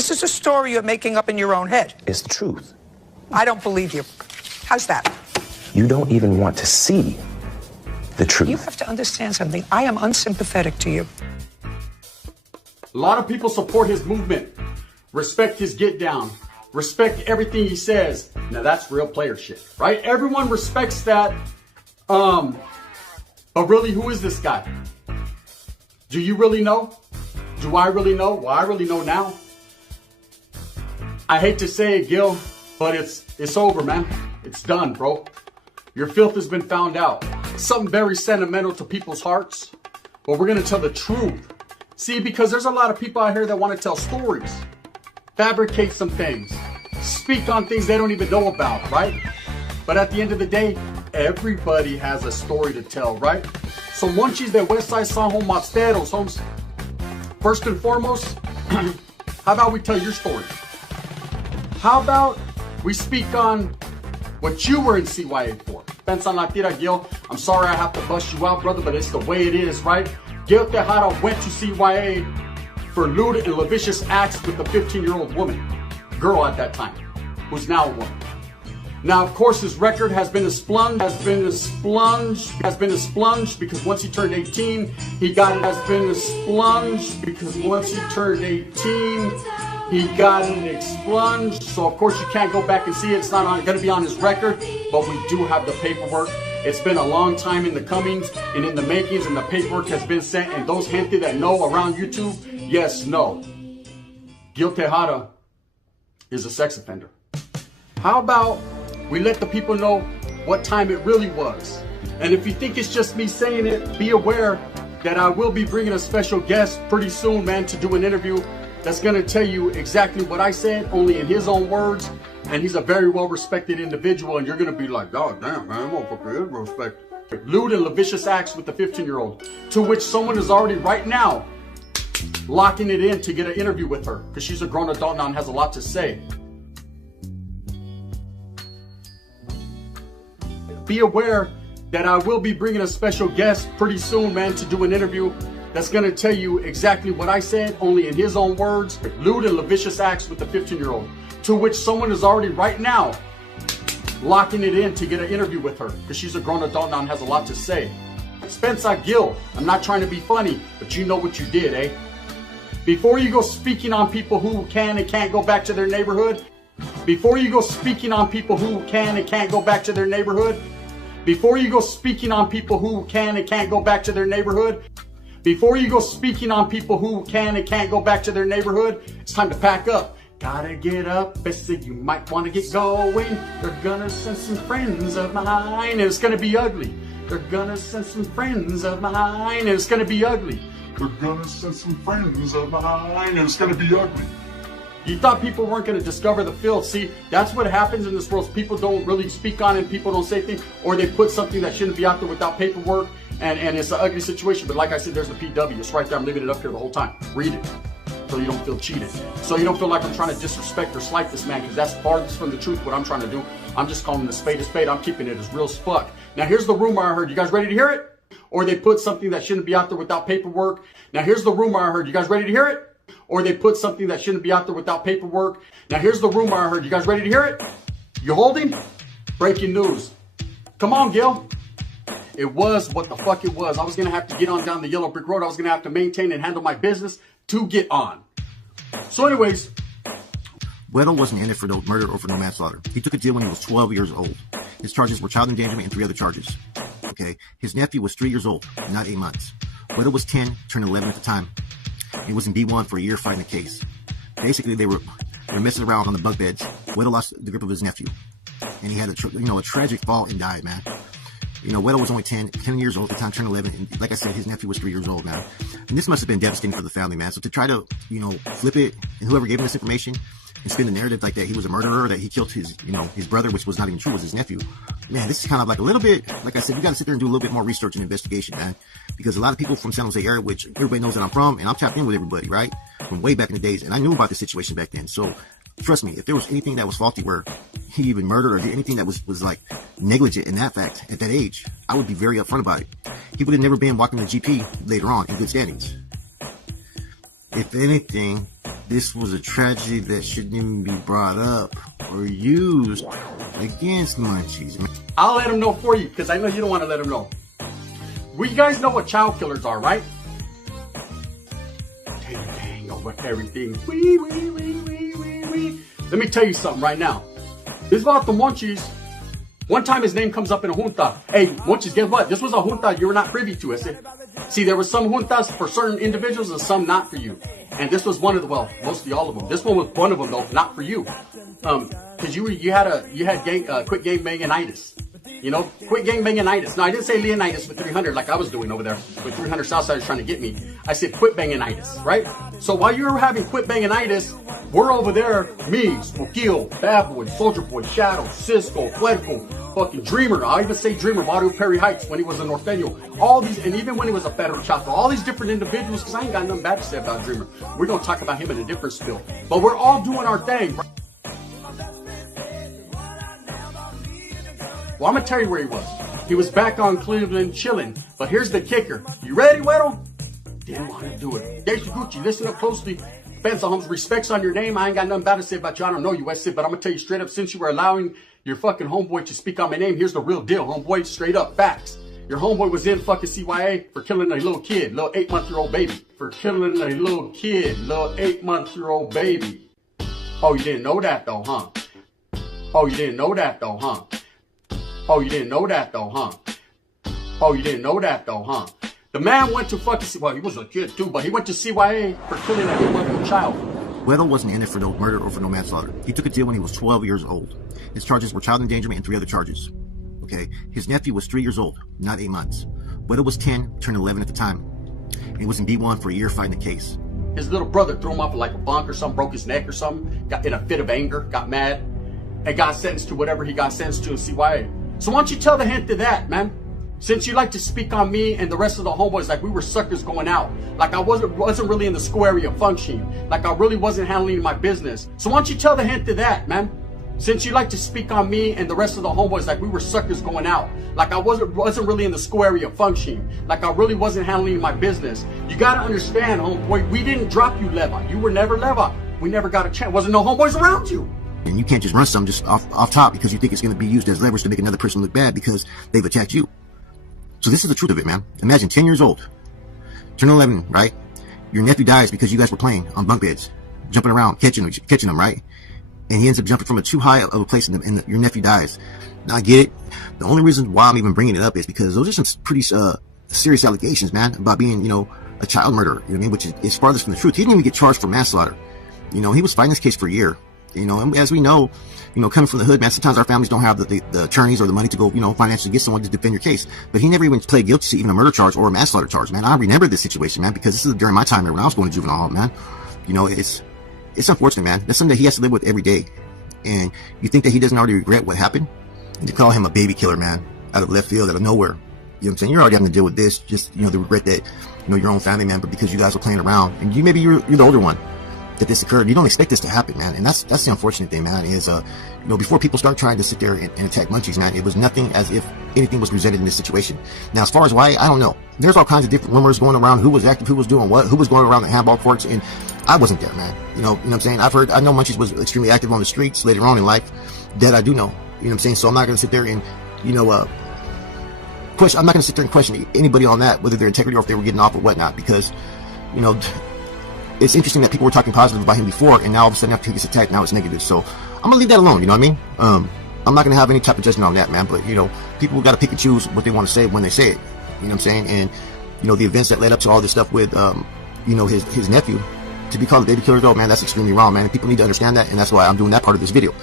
This is a story you're making up in your own head. It's the truth. I don't believe you. How's that? You don't even want to see the truth. You have to understand something. I am unsympathetic to you. A lot of people support his movement, respect his get down, respect everything he says. Now that's real player shit, right? Everyone respects that. But really, who is this guy? Do you really know? Do I really know? Well, I really know now. I hate to say it, Gil, but it's over, man. It's done, bro. Your filth has been found out. Something very sentimental to people's hearts, but we're gonna tell the truth. See, because there's a lot of people out here that want to tell stories, fabricate some things, speak on things they don't even know about, right? But at the end of the day, everybody has a story to tell, right? So Munchies de West Side son homasteros, homes. First and foremost, how about we tell your story? How about we speak on what you were in CYA for? Pensa la tira, Gil. I'm sorry I have to bust you out, brother, but it's the way it is, right? Gil Tejada went to CYA for lewd and lascivious acts with a 15-year-old woman, girl at that time, who's now a woman. Now, of course, his record has been expunged because once he turned 18, he got it expunged. So, of course, you can't go back and see it. It's not going to be on his record, but we do have the paperwork. It's been a long time in the comings and in the makings, and the paperwork has been sent. And those gente that know around YouTube, yes, no. Gil Tejada is a sex offender. How about we let the people know what time it really was? And if you think it's just me saying it, be aware that I will be bringing a special guest pretty soon, man, to do an interview that's going to tell you exactly what I said, only in his own words. And he's a very well-respected individual, and you're going to be like, God damn, man, motherfucker is respected. Lewd and lascivious acts with the 15-year-old, to which someone is already right now locking it in to get an interview with her, because she's a grown adult now and has a lot to say. Be aware that I will be bringing a special guest pretty soon, man, to do an interview that's going to tell you exactly what I said, only in his own words. Lewd and lascivious acts with the 15-year-old, to which someone is already right now locking it in to get an interview with her, because she's a grown adult now and has a lot to say. Spencer Gill, I'm not trying to be funny, but you know what you did, eh? Before you go speaking on people who can and can't go back to their neighborhood, before you go speaking on people who can and can't go back to their neighborhood, before you go speaking on people who can and can't go back to their neighborhood, before you go speaking on people who can and can't go back to their neighborhood, it's time to pack up. Gotta get up, Bessie, you might want to get going. They're gonna send some friends of mine, and it's gonna be ugly. They're gonna send some friends of mine, and it's gonna be ugly. They're gonna send some friends of mine, and it's gonna be ugly. You thought people weren't going to discover the filth. See, that's what happens in this world. People don't really speak on it. People don't say things, or they put something that shouldn't be out there without paperwork, and it's an ugly situation. But like I said, there's the PW. It's right there. I'm leaving it up here the whole time. Read it so you don't feel cheated. So you don't feel like I'm trying to disrespect or slight this man, because that's farthest from the truth what I'm trying to do. I'm just calling the spade a spade. I'm keeping it as real as fuck. Now, here's the rumor I heard. You guys ready to hear it? Or they put something that shouldn't be out there without paperwork. Now, here's the rumor I heard. You guys ready to hear it? Or they put something that shouldn't be out there without paperwork. Now, here's the rumor I heard. You guys ready to hear it? You holding? Breaking news. Come on, Gil. It was what the fuck it was. I was going to have to get on down the yellow brick road. I was going to have to maintain and handle my business to get on. So anyways. Weddle wasn't in it for no murder or for no manslaughter. He took a deal when he was 12 years old. His charges were child endangerment and 3 other charges. Okay. His nephew was 3 years old, not 8 months. Weddle was 10, turned 11 at the time. He was in B1 for a year fighting the case. Basically, they were messing around on the bunk beds. Weddle lost the grip of his nephew, and he had a tragic fall and died, man. Weddle was only 10 years old at the time, turned 11, and like I said, his nephew was 3 years old, man. And this must have been devastating for the family, man. So to try to, flip it, and whoever gave him this information, and spin the narrative like that he was a murderer, that he killed his brother, which was not even true, was his nephew. Man, this is kind of like a little bit, like I said, you got to sit there and do a little bit more research and investigation, man. Because a lot of people from San Jose area, which everybody knows that I'm from, and I'm tapped in with everybody, right? From way back in the days, and I knew about this situation back then. So, trust me, if there was anything that was faulty where he even murdered, or did anything that was like negligent in that fact, at that age, I would be very upfront about it. He would have never been walking the GP later on in good standings. If anything, This was a tragedy that shouldn't even be brought up or used against Munchies, man. I'll let him know for you, because I know you don't want to let him know. Well, you guys know what child killers are, right? Dang over everything. Wee. Let me tell you something right now. This about the Munchies. One time his name comes up in a junta. Hey, Munchies, guess what? This was a junta you were not privy to, I said. See, there were some juntas for certain individuals and some not for you. And this was one of the, well, mostly all of them. This one was one of them, though, not for you. Because you had quit gangbanging-itis. You know, quit gangbanging-itis. No, I didn't say Leonidas with 300 like I was doing over there with 300 Southsiders trying to get me. I said quit banging-itis, right? So while you were having quit banging-itis, we're over there, me, Smokil, Bad Boy, Soldier Boy, Shadow, Cisco, Flaco, fucking Dreamer. I'll even say Dreamer, Mario Perry Heights when he was a Norteño. All these, and even when he was a Federal Chato, all these different individuals, because I ain't got nothing bad to say about Dreamer. We're going to talk about him in a different spill. But we're all doing our thing. Well, I'm going to tell you where he was. He was back on Cleveland chilling. But here's the kicker. You ready, Weddle? Didn't want to do it. There's your Gucci. Listen up closely. Fans of respects on your name. I ain't got nothing bad to say about you. I don't know you, West Sid, but I'm going to tell you straight up, since you were allowing your fucking homeboy to speak on my name, here's the real deal, homeboy. Straight up facts. Your homeboy was in fucking CYA for killing a little kid, little 8-month-old baby. For killing a little kid, little 8-month-old baby. Oh, you didn't know that though, huh? Oh, you didn't know that though, huh? Oh, you didn't know that though, huh? Oh, you didn't know that though, huh? The man went to fucking, well, he was a kid too, but he went to CYA for killing a 8-month-old child. Weddle wasn't in it for no murder or for no manslaughter. He took a deal when he was 12 years old. His charges were child endangerment and 3 other charges. Okay, his nephew was 3 years old, not 8 months. Weddle was 10, turned 11 at the time. And he was in B1 for a year fighting the case. His little brother threw him off like a bunk or something, broke his neck or something, got in a fit of anger, got mad, and got sentenced to whatever he got sentenced to in CYA. So why don't you tell the hint to that, man? Since you like to speak on me and the rest of the homeboys like we were suckers going out, like I wasn't really in the school area functioning, like I really wasn't handling my business. So why don't you tell the hint to that, man? Since you like to speak on me and the rest of the homeboys like we were suckers going out, like I wasn't really in the school area functioning, like I really wasn't handling my business. You gotta understand, homeboy, we didn't drop you leva. You were never leva. We never got a chance. Wasn't no homeboys around you. And you can't just run something just off top because you think it's going to be used as leverage to make another person look bad because they've attacked you. So this is the truth of it, man. Imagine 10 years old, turn 11, right? Your nephew dies because you guys were playing on bunk beds, jumping around, catching him, right? And he ends up jumping from a too high of a place and your nephew dies. Now I get it. The only reason why I'm even bringing it up is because those are some pretty serious allegations, man, about being, you know, a child murderer, you know what I mean? Which is farthest from the truth. He didn't even get charged for manslaughter. You know, he was fighting this case for a year. You know, and as we know, you know, coming from the hood, man, sometimes our families don't have the attorneys or the money to go, you know, financially get someone to defend your case. But he never even pled guilty to even a murder charge or a manslaughter charge, man. I remember this situation, man, because this is during my time when I was going to juvenile hall, man. You know, it's unfortunate, man. That's something that he has to live with every day. And you think that he doesn't already regret what happened? And to call him a baby killer, man, out of left field, out of nowhere. You know what I'm saying? You're already having to deal with this, just, you know, the regret that, you know, your own family member, because you guys were playing around. And maybe you're the older one that this occurred. You don't expect this to happen, man. And that's the unfortunate thing, man, is, you know, before people start trying to sit there and attack Munchies, man, it was nothing as if anything was presented in this situation. Now, as far as why, I don't know. There's all kinds of different rumors going around, who was active, who was doing what, who was going around the handball courts, and I wasn't there, man. You know what I'm saying? I know Munchies was extremely active on the streets later on in life. That I do know. You know what I'm saying? So I'm not going to sit there and, you know, I'm not going to sit there and question anybody on that, whether their integrity or if they were getting off or whatnot, because, you know, it's interesting that people were talking positive about him before, and now all of a sudden after he gets attacked, now it's negative. So I'm gonna leave that alone. You know what I mean? I'm not gonna have any type of judgment on that, man. But you know, people got to pick and choose what they want to say when they say it. You know what I'm saying? And you know, the events that led up to all this stuff with, you know, his nephew, to be called a baby killer, though, man, that's extremely wrong, man. And people need to understand that, and that's why I'm doing that part of this video.